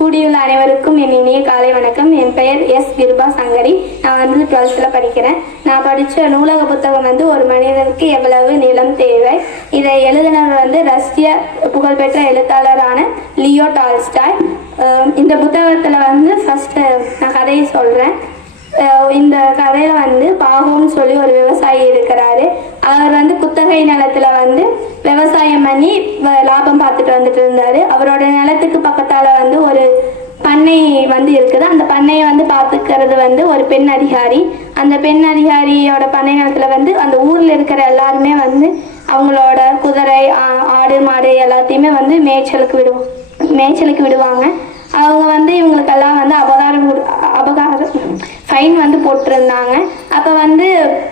கூடியுள்ள அனைவருக்கும் என் இனிய காலை வணக்கம். என் பெயர் எஸ் கிருபா சங்கரி. நான் வந்து 12th படிக்கிறேன். நான் படித்த நூலக புத்தகம் வந்து ஒரு மனிதனுக்கு எவ்வளவு நிலம் தேவை. இதை எழுதினவர் வந்து ரஷ்ய புகழ்பெற்ற எழுத்தாளரான லியோ டால்ஸ்டாய். இந்த புத்தகத்தில் வந்து ஃபஸ்ட்டு நான் கதையை சொல்கிறேன். இந்த கதையில வந்து பாகுன்னு சொல்லி ஒரு விவசாயி இருக்கிறாரு. அவர் வந்து குத்தகை நிலத்துல வந்து விவசாயம் பண்ணி லாபம் பார்த்துட்டு வந்துட்டு இருந்தாரு. அவரோட நிலத்துக்கு பக்கத்தால வந்து ஒரு பண்ணை வந்து இருக்குது. அந்த பண்ணையை வந்து பார்த்துக்கிறது வந்து ஒரு பெண் அதிகாரி. அந்த பெண் அதிகாரியோட பண்ணை நிலத்துல வந்து அந்த ஊர்ல இருக்கிற எல்லாருமே வந்து அவங்களோட குதிரை, ஆடு, மாடு எல்லாத்தையுமே வந்து மேய்ச்சலுக்கு விடுவாங்க. அவங்க வந்து இவங்களுக்கெல்லாம் வந்து அபகாரம் ஃபைன் வந்து போட்டிருந்தாங்க. அப்போ வந்து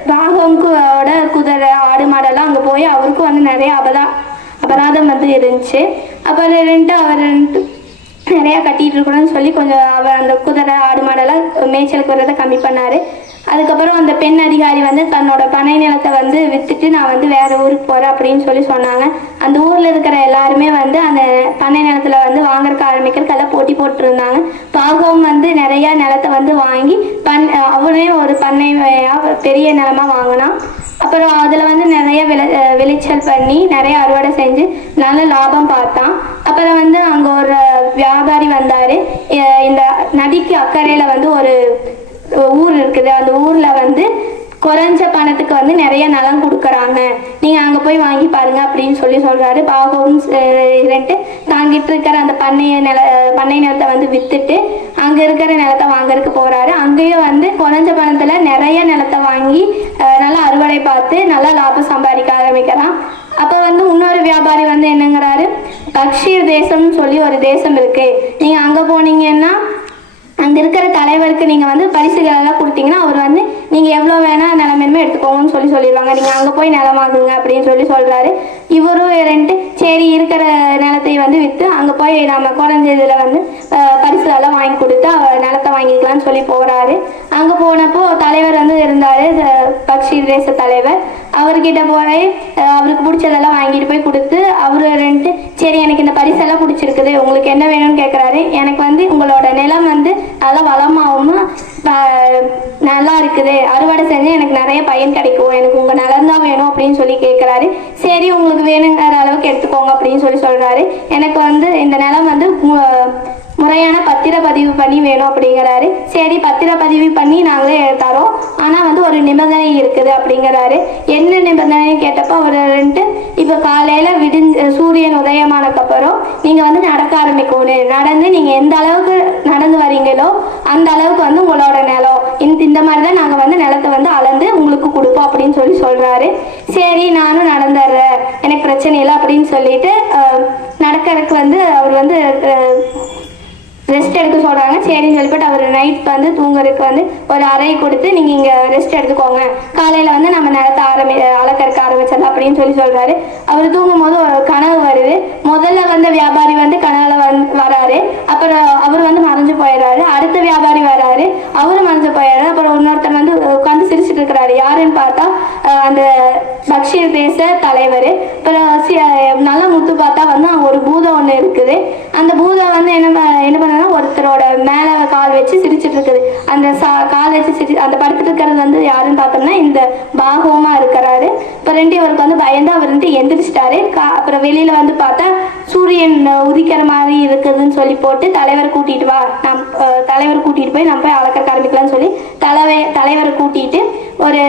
பாகவம்கோட குதிரை, ஆடு, மாடெல்லாம் அங்கே போய் அவருக்கும் வந்து நிறைய அபராதம் வந்து இருந்துச்சு. அப்போ அவர் நிறையா கட்டிகிட்டு இருக்கணும்னு சொல்லி கொஞ்சம் அவர் அந்த குதிரை, ஆடு, மாடெல்லாம் மேய்ச்சலுக்கு வரதை கம்மி பண்ணார். அதுக்கப்புறம் அந்த பெண் அதிகாரி வந்து தன்னோட பண்ணை நிலத்தை வந்து விற்றுட்டு நான் வந்து வேறு ஊருக்கு போகிறேன் அப்படின்னு சொல்லி சொன்னாங்க. அந்த ஊரில் இருக்கிற எல்லாருமே வந்து அந்த பண்ணை நிலத்தில் வந்து வாங்குறதுக்கு ஆரம்பிக்கிறதுக்கெல்லாம் போட்டி போட்டுருந்தாங்க. பாகவும் வந்து நிறையா நிலத்தை வந்து வாங்கி அவனே ஒரு பண்ணையாக பெரிய நிலமாக வாங்கினான். அப்புறம் அதில் வந்து நிறைய விளைச்சல் பண்ணி நிறைய அறுவடை செஞ்சு நல்ல லாபம் பார்த்தான். அப்புறம் வந்து அங்கே ஒரு வியாபாரி வந்தார். இந்த நதிக்கு அக்கறையில் வந்து ஒரு ஊர் இருக்குது. அந்த ஊரில் வந்து குறைஞ்ச பணத்துக்கு வந்து நிறைய நிலம் கொடுக்குறாங்க, நீங்கள் அங்கே போய் வாங்கி பாருங்க அப்படின்னு சொல்கிறாரு. பாகவும் தாங்கிட்டு இருக்கிற அந்த பண்ணை நிலத்தை வந்து விற்றுட்டு அங்கே இருக்கிற நிலத்தை வாங்கறதுக்கு போகிறாரு. அங்கேயும் வந்து குறைஞ்ச பணத்தில் நிறைய நிலத்தை வாங்கி நல்லா அறுவடை பார்த்து நல்லா லாபம் சம்பாதிக்க ஆரம்பிக்கிறான். அப்போ வந்து இன்னொரு வியாபாரி வந்து என்னங்கிறாரு, பக்ஷீர் தேசம்னு சொல்லி ஒரு தேசம் இருக்குது, நீங்கள் அங்கே போனீங்கன்னா அங்கே இருக்கிற தலைவருக்கு நீங்கள் வந்து பரிசுகளெல்லாம் கொடுத்தீங்கன்னா அவர் வந்து நீங்கள் எவ்வளோ வேணால் நிலமேன்மே எடுத்துக்கோங்கன்னு சொல்லிடுவாங்க. நீங்கள் அங்கே போய் நிலம் வாங்குங்க அப்படின்னு சொல்கிறாரு. இவரும் சரி இருக்கிற நிலத்தை வந்து விற்று அங்கே போய் நம்ம குறைஞ்ச இதில் வந்து பரிசுகளெல்லாம் வாங்கி கொடுத்து அவர் நிலத்தை வாங்கிக்கலாம்னு சொல்லி போகிறாரு. அங்கே போனப்போ தலைவர் வந்து இருந்தார், பக்ஷீர் தேச தலைவர். அவர்கிட்ட போய் அவருக்கு பிடிச்சதெல்லாம் வாங்கிட்டு போய் கொடுத்து அவர் சரி எனக்கு இந்த பரிசெல்லாம் பிடிச்சிருக்குது, உங்களுக்கு என்ன வேணும்னு கேட்குறாரு. எனக்கு வந்து உங்களோட நிலம் வந்து நல்லா வளமாகவும் நல்லா இருக்குது, அறுவடை செஞ்சு எனக்கு நிறைய பயன் கிடைக்கும், எனக்கு உங்கள் நிலம் தான் வேணும் அப்படின்னு சொல்லி கேட்குறாரு. சரி உங்களுக்கு வேணுங்கிற அளவுக்கு எடுத்துக்கோங்க அப்படின்னு சொல்கிறாரு. எனக்கு வந்து இந்த நிலம் வந்து முறையான பத்திரப்பதிவு பண்ணி வேணும் அப்படிங்கிறாரு. சரி பத்திரப்பதிவு பண்ணி நாங்களே தரோம், ஆனால் வந்து ஒரு நிபந்தனை இருக்குது அப்படிங்கிறாரு. என்ன நிபந்தனை கேட்டப்போ அவர் இப்போ காலையில் சூரியன் உதயமானக்கப்புறம் நீங்கள் வந்து நடக்க ஆரம்பிக்கணும். நடந்து நீங்கள் எந்த அளவுக்கு நடந்து வரீங்களோ அந்த அளவுக்கு வந்து உங்களோட நிலம் இந்த மாதிரி தான் நாங்கள் வந்து நிலத்தை வந்து அளந்து உங்களுக்கு கொடுப்போம் அப்படின்னு சொல்கிறாரு. சரி நானும் நடந்துடுறேன், எனக்கு பிரச்சனை இல்லை அப்படின்னு சொல்லிட்டு நடக்கிறதுக்கு வந்து அவர் வந்து ரெஸ்ட் எடுக்க சொல்கிறாங்க. சரின்னு சொல்லிவிட்டு அவர் நைட் வந்து தூங்குறதுக்கு வந்து ஒரு அறை கொடுத்து நீங்கள் இங்கே ரெஸ்ட் எடுத்துக்கோங்க, காலையில் வந்து நம்ம நிலத்தை அளக்கறக்க ஆரம்பிச்சிடலாம் அப்படின்னு சொல்கிறாரு. அவர் தூங்கும் போது ஒரு கனவு வருது. முதல்ல வந்து வியாபாரி வந்து கனவுல வராரு. அப்புறம் அவர் வந்து மறைஞ்சு போயிடுறாரு. அடுத்த வியாபாரி வராரு, அவரும் மறைஞ்சு போயிடுறாரு. அப்புறம் இன்னொருத்தர் வந்து உட்காந்து சிரிச்சுட்டு இருக்கிறாரு. யாருன்னு பார்த்தா அந்த பக்ஷீர் தேச தலைவர். அப்புறம் நல்லா முத்து பார்த்தா வந்து அங்கே ஒரு பூதம் ஒன்று இருக்குது. அந்த பூதம் வந்து என்ன பண்ண ஒருத்தரோட மேல கால் வச்சு சிரிச்சுட்டு இருக்குது. அந்த கால் வச்சு அந்த படுத்துட்டு இருக்கிறது வந்து யாருன்னு பார்த்தோம்னா இந்த பாகவமா இருக்கிறாரு. இப்போ அவருக்கு வந்து பயந்து அவர் எந்திரிச்சிட்டாரு. அப்புறம் வெளியில வந்து பார்த்தா சூரியன் உதிக்கிற மாதிரி இருக்குதுன்னு சொல்லி போட்டு தலைவர் கூட்டிட்டு வா, தலைவர் கூட்டிட்டு போய் நம்ம போய் அளக்க ஆரம்பிக்கலாம்னு சொல்லி தலைவரை கூட்டிட்டு ஒரு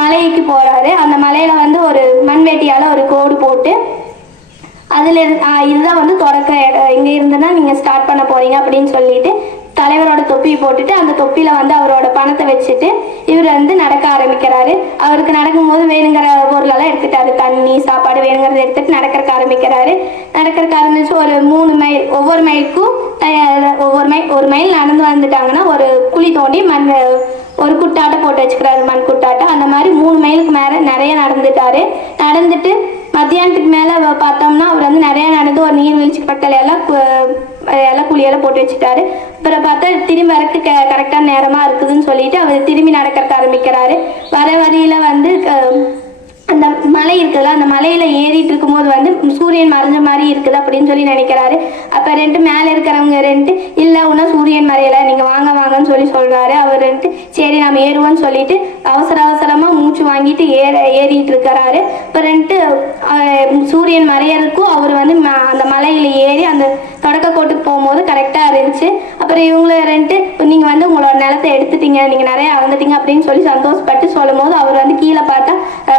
மலைக்கு போறாரு. அந்த மலையில வந்து ஒரு மண்வெட்டியால ஒரு கோடு போட்டு அதில் இதுதான் வந்து தொடக்க இங்கே இருந்துன்னா நீங்கள் ஸ்டார்ட் பண்ண போகிறீங்க அப்படின்னு சொல்லிட்டு தலைவரோட தொப்பி போட்டுட்டு அந்த தொப்பியில் வந்து அவரோட பணத்தை வச்சுட்டு இவர் வந்து நடக்க ஆரம்பிக்கிறாரு. அவருக்கு நடக்கும்போது வேணுங்கிற பொருளெல்லாம் எடுத்துட்டாரு, தண்ணி, சாப்பாடு வேணுங்கிறத எடுத்துட்டு நடக்கிறக்க ஆரம்பிச்சு ஒரு 3 மைல், ஒவ்வொரு மைலுக்கும் ஒரு மைல் நடந்து வந்துட்டாங்கன்னா ஒரு குழி தோண்டி ஒரு குட்டாட்டை போட்டு வச்சுக்கிறாரு, மண் குட்டாட்டை. அந்த மாதிரி 3 மைலுக்கு மேலே நிறைய நடந்துட்டு மத்தியானத்துக்கு மேலே பார்த்தோம்னா அவர் வந்து நிறைய நடந்து ஒரு நீர்வீழ்ச்சி பக்கத்தில் எல்லாம் குழியெல்லாம் போட்டு வச்சுட்டாரு. அப்புறம் பார்த்தா திரும்பி வரக்கு கரெக்டான நேரமாக இருக்குதுன்னு சொல்லிட்டு அவர் திரும்பி நடக்க ஆரம்பிக்கிறாரு. வர வழியில் வந்து அந்த மலை இருக்குல்ல, அந்த மலையில் ஏறிட்டு இருக்கும் இருக்கும்போது வந்து சூரியன் மறைஞ்ச மாதிரி இருக்குது அப்படின்னு சொல்லி நினைக்கிறாரு. அப்போ மேலே இருக்கிறவங்க இல்லை இன்னும் சூரியன் மறையலை, நீங்கள் வாங்க வாங்கன்னு சொல்லி சொல்கிறாரு. அவர் சரி நம்ம ஏறுவோன்னு சொல்லிட்டு அவசரமாக மூச்சு வாங்கிட்டு ஏறிட்டு இருக்கிறாரு. இப்போ சூரியன் மறையறதுக்கும் அவர் வந்து அந்த மலையில் ஏறி அந்த தொடக்க கோட்டுக்கு போகும்போது கரெக்டாக இருந்துச்சு. அப்புறம் இவங்கள நீங்கள் வந்து உங்களோட நிலத்தை எடுத்துட்டீங்க, நீங்கள் நிறைய அளந்துட்டீங்க அப்படின்னு சொல்லி சந்தோஷப்பட்டு சொல்லும் போது அவர் வந்து கீழே பார்த்தா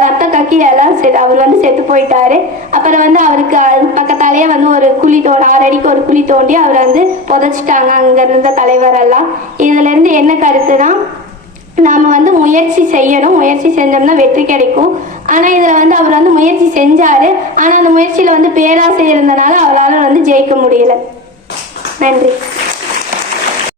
ரத்த கக்கி எல்லாம் அவர் வந்து செத்து போயிட்டாரு. அப்புறம் வந்து அவருக்கு பக்கத்தாலேயே வந்து ஒரு குழி 6 அடிக்கு ஒரு குழி தோண்டி அவர் வந்து புதைச்சிட்டாங்க அங்கே இருந்த தலைவரெல்லாம். இதுலேருந்து என்ன கருத்துனா, நாம் வந்து முயற்சி செய்யணும், முயற்சி செஞ்சோம்னா வெற்றி கிடைக்கும். ஆனால் இதில் வந்து அவர் வந்து முயற்சி செஞ்சார், ஆனால் அந்த முயற்சியில் வந்து பேராசை இருந்தனால அவரால் வந்து ஜெயிக்க முடியல. நன்றி.